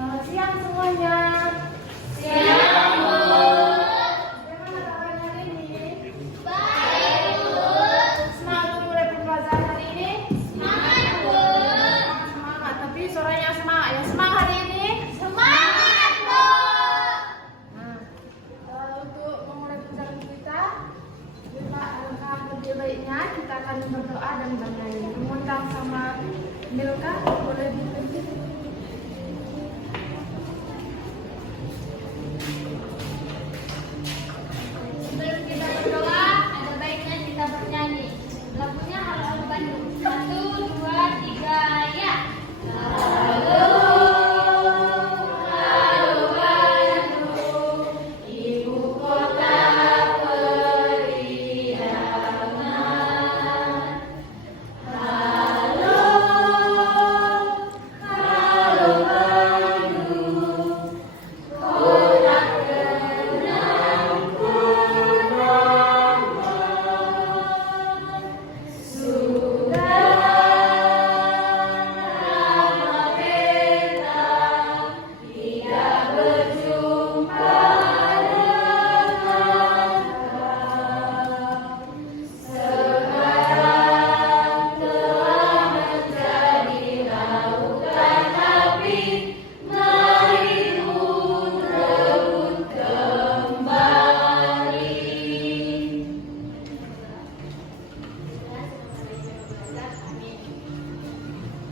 Selamat siang semuanya. Siang, Bu. Bagaimana kabarnya hari ini? Baik, Bu. Semangat untuk mulai pembelajaran hari ini? Semangat, Bu. Semangat, tapi suaranya semangat ya. Semangat hari ini? Semangat, Bu. Nah, untuk memulai pembelajaran kita alangkah lebih baiknya kita akan berdoa dan bernyanyi. Mengundang sama Milka, boleh dipimpin. Sebelum kita berdoa, ada baiknya kita bernyanyi. Lagunya Halo Bandung. 1, 2, 3, ya. Halo, halo Bandung, ibu kota periangan. Halo, halo Bandung, kota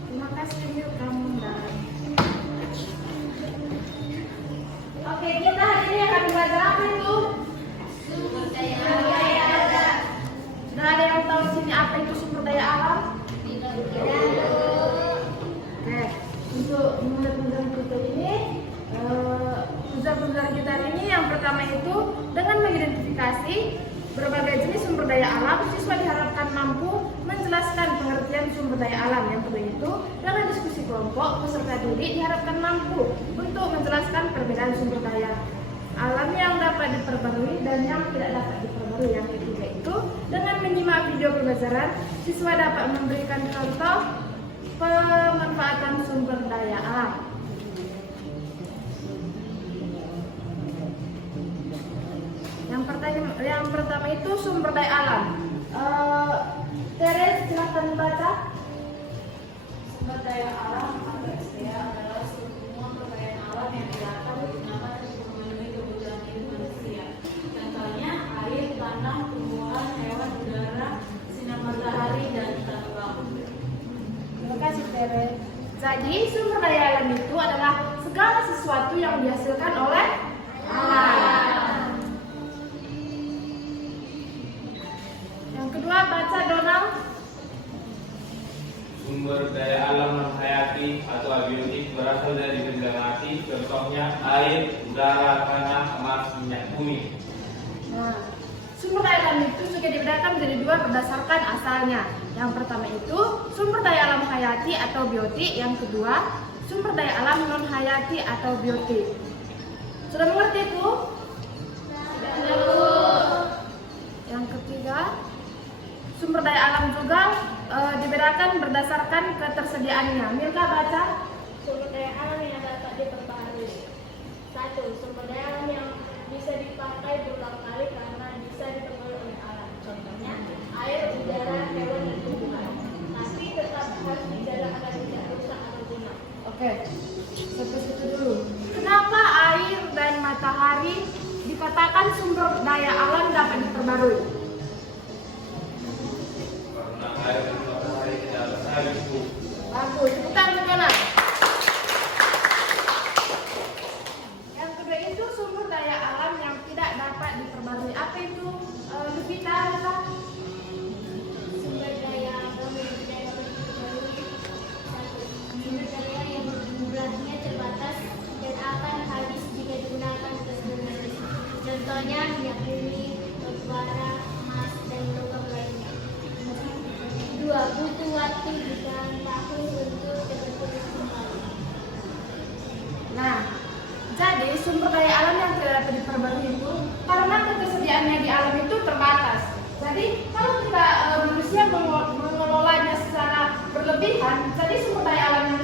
Terima kasih Milka Mundan. Oke, kita hari ini akan belajar apa itu? sumber daya alam. Sudah ada yang tahu di sini apa itu sumber daya alam? Oke, untuk memulai pembelajaran kita ini, pembelajaran kita hari ini yang pertama itu dengan mengidentifikasi berbagai jenis sumber daya alam, siswa diharapkan mampu menjelaskan pengertian sumber daya alam. Yang kedua itu dengan diskusi kelompok, peserta didik diharapkan mampu untuk menjelaskan perbedaan sumber daya alam yang dapat diperbarui dan yang tidak dapat diperbarui. Yang ketiga itu dengan menyimak video pembelajaran, siswa dapat memberikan contoh pemanfaatan sumber daya alam. Yang pertama itu sumber daya alam. Teres, silakan baca. Sumber daya alam atau SDA adalah semua kekayaan alam yang dapat digunakan untuk memenuhi kebutuhan hidup manusia. Contohnya air, tanah, tumbuhan, hewan, udara, sinar matahari, dan tambang. Terima kasih Teres. Jadi sumber daya alam itu adalah segala sesuatu yang dihasilkan oleh alam. Yang kedua baca Donald. Sumber daya alam non hayati atau abiotik berasal dari benda mati, contohnya air, udara, tanah, emas, minyak bumi. Nah, sumber daya alam itu juga dibedakan menjadi dua berdasarkan asalnya. Yang pertama itu sumber daya alam hayati atau biotik, yang kedua sumber daya alam non hayati atau biotik. Sudah mengerti itu? Yang ketiga, sumber daya alam juga dibedakan berdasarkan ketersediaannya. Milka baca. Sumber daya alam yang dapat diperbaharui. 1. Sumber daya alam yang bisa dipakai berulang kali karena bisa diperbarui oleh alam. Contohnya air, udara, hewan, dan tumbuhan. Tapi tetap harus dijaga agar tidak rusak atau punah. Oke, sampai situ dulu. Kenapa air dan matahari dikatakan sumber daya alam dapat diperbarui? Karena air dan matahari tidak bersalin, Bu. Bagus, tepuk tangan kanan. Yang kedua itu sumber daya alam yang tidak dapat diperbarui. Apa itu? Lebih tahu lah. Sumber daya alam yang tidak dapat diperbarui. 1. Sumber daya yang jumlahnya terbatas dan akan habis jika digunakan terus-menerus. Contohnya minyak bumi, batu bara, emas, dan logam lainnya. 2. Butuh waktu jutaan tahun untuk terbentuk kembali. Nah, jadi sumber daya alam yang tidak dapat diperbarui itu karena ketersediaannya di alam itu terbatas. Jadi kalau kita manusia mengelolanya secara berlebihan, jadi sumber daya alam yang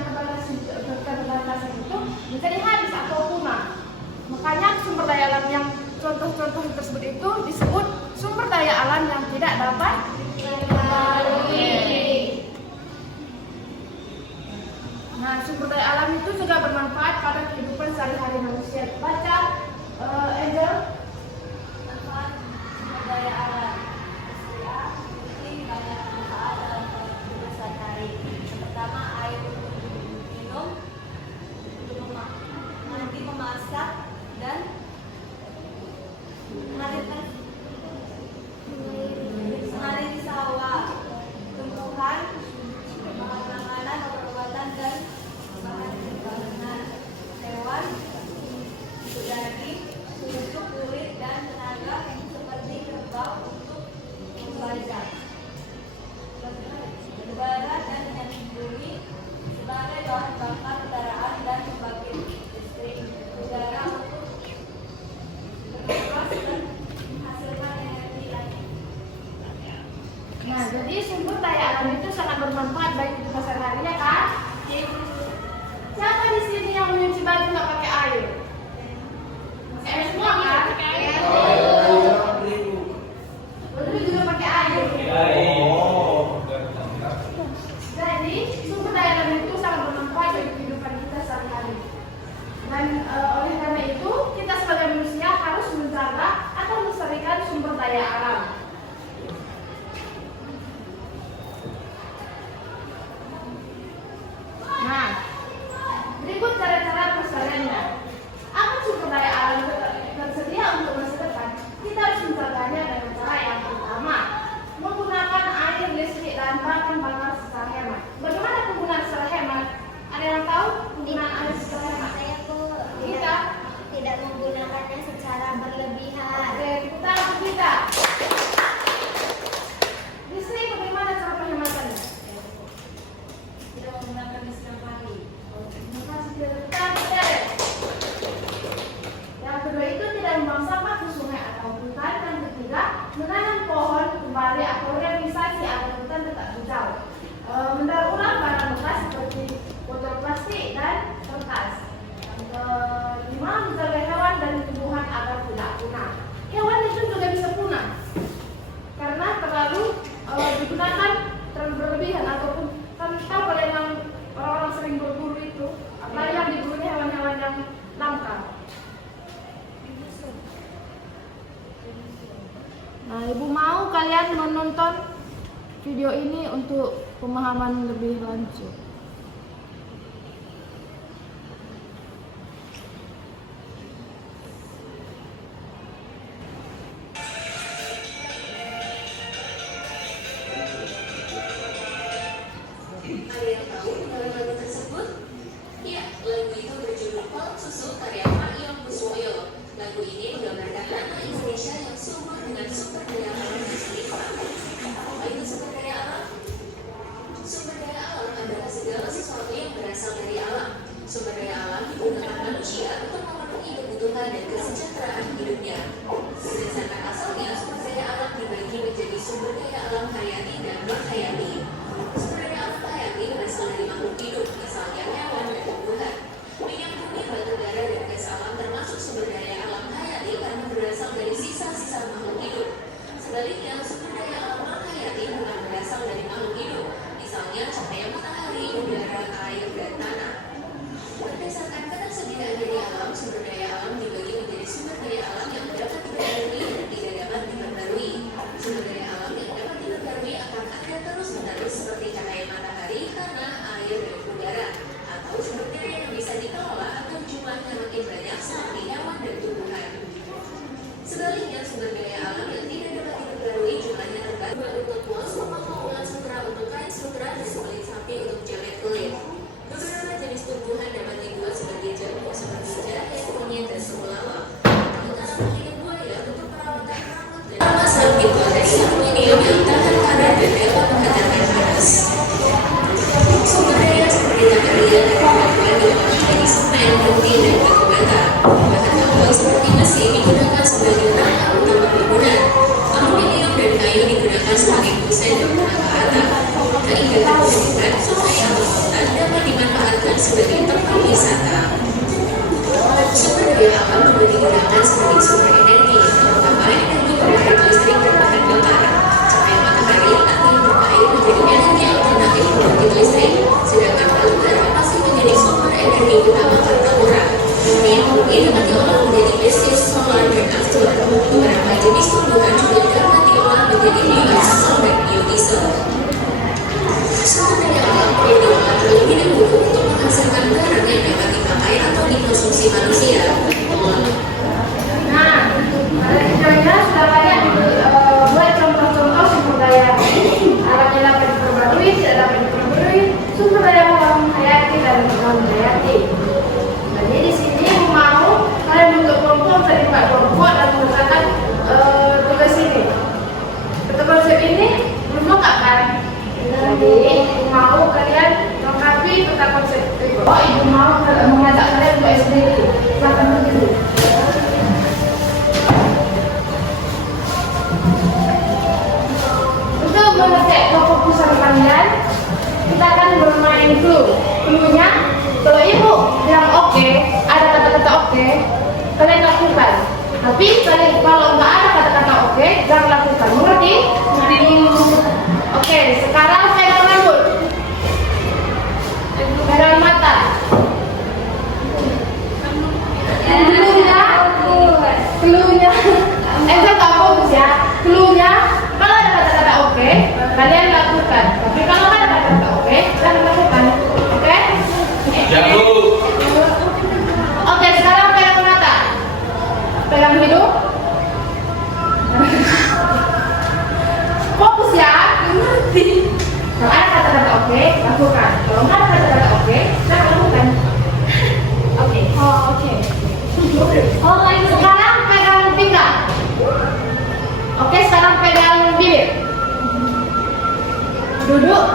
terbatas itu bisa hal tersebut itu disebut sumber daya alam yang tidak dapat dilalui. Nah, sumber daya alam itu juga bermanfaat pada kehidupan sehari-hari manusia. Baca, Angel. Manfaat sumber daya alam. SDA memiliki banyak manfaat dalam kehidupan sehari-hari. Yang pertama, air untuk minum, untuk mandi, memasak, dan mengalir sawah, tumbuhan, bahan makanan, obat-obatan, dan bahan perikanan, hewan, untuk daging, untuk kulit dan tenaga seperti kerbau untuk membajak, bara dan minyak bumi sebagai bahan bakar kendaraan dan pembangkit listrik, udara untuk bernafas dan menghasilkan energi lagi. Nah, jadi sumber daya alam itu sangat bermanfaat bagi kehidupan sehari-hari, ya kan? Siapa di sini yang menyuci baju nggak pakai air? Pakai air semua kan? Betul juga pakai air. Jadi sumber daya alam itu sangat bermanfaat bagi kehidupan kita sehari-hari. Dan oleh karena itu kita sebagai manusia harus menjaga atau melestarikan sumber daya alam. Nah, berikut cara-cara pelestariannya. Apa sumber daya alam tersedia untuk masa depan? Kita harus menjaganya dengan cara yang pertama, menggunakan air, listrik, dan bahan bakar secara hemat. Bagaimana penggunaan secara hemat? Ada yang tahu penggunaan air secara hemat? Saya tuh Kita. tidak menggunakannya secara berlebihan. Oke, kita untuk kita. Listrik bagaimana cara penghematannya? Tidak menggunakan listrik hari. Yang kedua itu tidak membuang sampah ke sungai atau hutan. Dan ketiga, menanam pohon kembali atau realisasi agar hutan tetap hijau. Mendaur ulang barang bekas seperti botol plastik dan kertas. Yang kelima, menjaga hewan dan tumbuhan agar tidak punah. Hewan itu juga bisa punah karena terlalu digunakan terlalu berlebihan ataupun kan tahu kalau yang orang-orang sering berburu itu, apalagi yang diburunya hewan-hewan yang langka. Nah, Ibu mau kalian menonton video ini untuk pemahaman lebih lanjut. Ada yang tahu tentang lagu tersebut? Ya, lagu itu berjudul Pal Susu karya Pak Ion Kuswoyo. Lagu ini menggambarkan anak Indonesia yang subur dengan sumber daya alam di sekitar. Apa itu sumber daya alam? Sumber daya alam adalah segala sesuatu yang berasal dari alam. Sumber daya alam digunakan manusia untuk memenuhi kebutuhan dan kesejahteraan hidupnya. Berdasarkan asalnya, sumber daya alam dibagi menjadi sumber daya alam hayati dan non-hayati. Sumber daya alam hayati berasal dari makhluk hidup, misalnya hewan dan tumbuhan. Minyak bumi, batu bara, dan gas alam termasuk sumber daya alam hayati karena berasal dari sisa-sisa makhluk hidup. Sebaliknya, sumber daya alam non-hayati bukan berasal dari makhluk hidup, misalnya cahaya matahari, udara, air, dan tanah. Berdasarkan ketersediaan dari alam, sumber daya alam dibagi menjadi sumber daya alam yang dapat diperbarui dan tidak dapat diperbarui. Sumber daya alam yang dapat diperbarui akan ada terus-menerus seperti cahaya matahari, tanah, air, dan udara. Atau sumber daya yang bisa dikelola atau jumlahnya makin banyak seperti hewan dan tumbuhan. Sebaliknya, sumber daya alam yang tidak dapat diperbarui jumlahnya terbatas untuk kuas, ulat sutra untuk kain sutra, dan kulit sapi untuk jamet kulit. Beberapa jenis tumbuhan dapat dibuat sebagai jamu seperti jahe, kunyit, dan semulawak. Atau tanaman hidup buaya untuk perawatan rambut dan pasal dari aluminium yang tahan panas dan dapat menghantarkan panas. Sumber daya seperti tanah liat dapat diolah menjadi semen, putih, dan batu bata. Bahan tambang seperti besi digunakan sebagai tanah utama bangunan. Aluminium dan kayu digunakan sebagai kusen dan tenaga atap. Keingatan menunjukkan sungai atau lautan dapat dimanfaatkan sebagai tempat wisata. Sumber daya alam juga digunakan sebagai sumber energi, terutama pertempuran. Bumi yang dapat diolah menjadi spesies solar dan aftur. Beberapa jenis tumbuhan juga dapat diolah menjadi biodiesel dan biodiesel. Sumber daya alam yang diolah terlebih dahulu untuk menghasilkan barang yang dapat dipakai atau dikonsumsi manusia. Nah, pada videonya sudah banyak buat contoh-contoh sumber daya alam yang dapat diperbarui, tidak dapat diperbarui, sumber daya alam hayati dan non hayati. Jadi di sini mau kalian bentuk kelompok dari 4 kelompok dan mengerjakan tugas ini. Betul konsep ini belum lengkap kan? Jadi mau kalian lengkapi peta konsep itu. Oh, ibu mau mengajak kalian untuk SDG. Silakan begitu. Untuk mengecek kefokusan kalian, kita akan bermain clue. Clue-nya, kalau ibu bilang oke, ada kata-kata oke, kalian lakukan. Tapi kalau nggak ada kata-kata oke, jangan lakukan. Mengerti? Oke, sekarang pegang rambut, pegang mata. Clue-nya, saya tak fokus ya. Clue-nya, kalau ada kata-kata oke, kalian lakukan. Tapi kalau nggak ada kata-kata oke, jangan lakukan. Oke? Jauh. Oke, sekarang pegang mata, pegang hidung. Fokus ya, ngerti. Kalau ada kata-kata oke, lakukan. Kalau nggak ada kata-kata oke, jangan lakukan. Oke. Oh, oke. Sekarang pegang pinggang. Oke, sekarang pegang bibir. Duduk.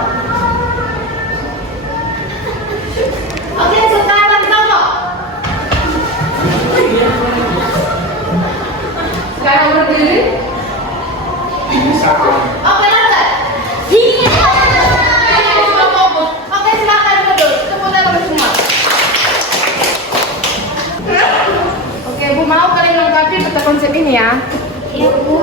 Oke, sekarang tongkok. Sekarang berdiri. Oke, lanjut. Oke, silakan duduk. Tepuk tangan semua. Oke, Bu, mau kalian lengkapi peta konsep ini ya? Iya, Bu.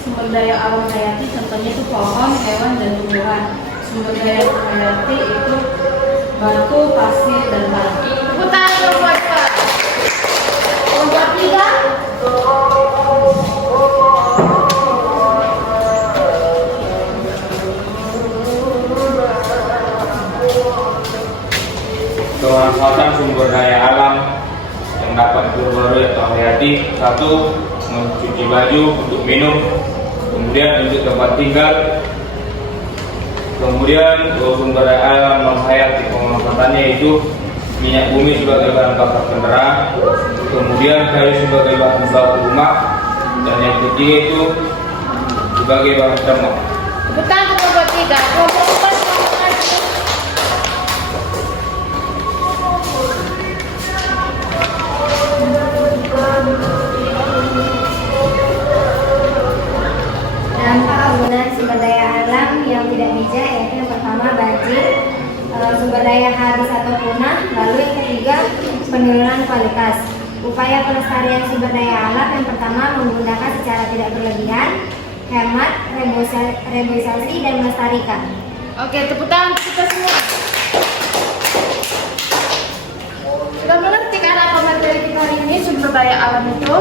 Sumber daya alam hayati contohnya itu pohon, hewan, dan tumbuhan. sumber daya hayati itu batu, pasir, dan tanah. Tepuk tangan kelompok 2. Kelompok 3. Pemanfaatan sumber daya alam yang dapat diperbarui atau hayati. 1. Mencuci baju untuk minum, kemudian untuk tempat tinggal. Kemudian sumber daya alam non hayati pemanfaatannya itu minyak bumi sebagai bahan bakar kendaraan, kemudian kayu sebagai bahan baku rumah, dan yang ketiga itu sebagai bahan termok. Tepuk tangan kelompok 3. Kelompok 4 silakan. Dampak penggunaan sumber daya alam yang tidak bijak yaitu yang pertama banjir, sumber daya habis atau punah, lalu yang ketiga penurunan kualitas. Upaya pelestarian sumber daya alam yang pertama menggunakan secara tidak berlebihan, hemat, reboisasi, dan melestarikan. Oke, tepuk tangan kita semua. Sudah mengerti kan apa materi kita hari ini sumber daya alam itu?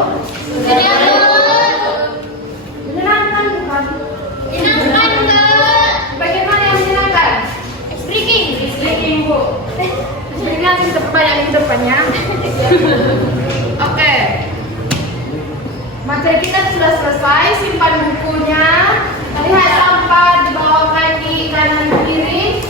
Menyenangkan bukan? Menyenangkan, Kak. Bagaimana yang menyenangkan? Speaking, Bu. Speaking nanti kita perbanyak di depannya. Oke. Materi kita sudah selesai, simpan bukunya. Lihat sampah di bawah kaki kanan kiri.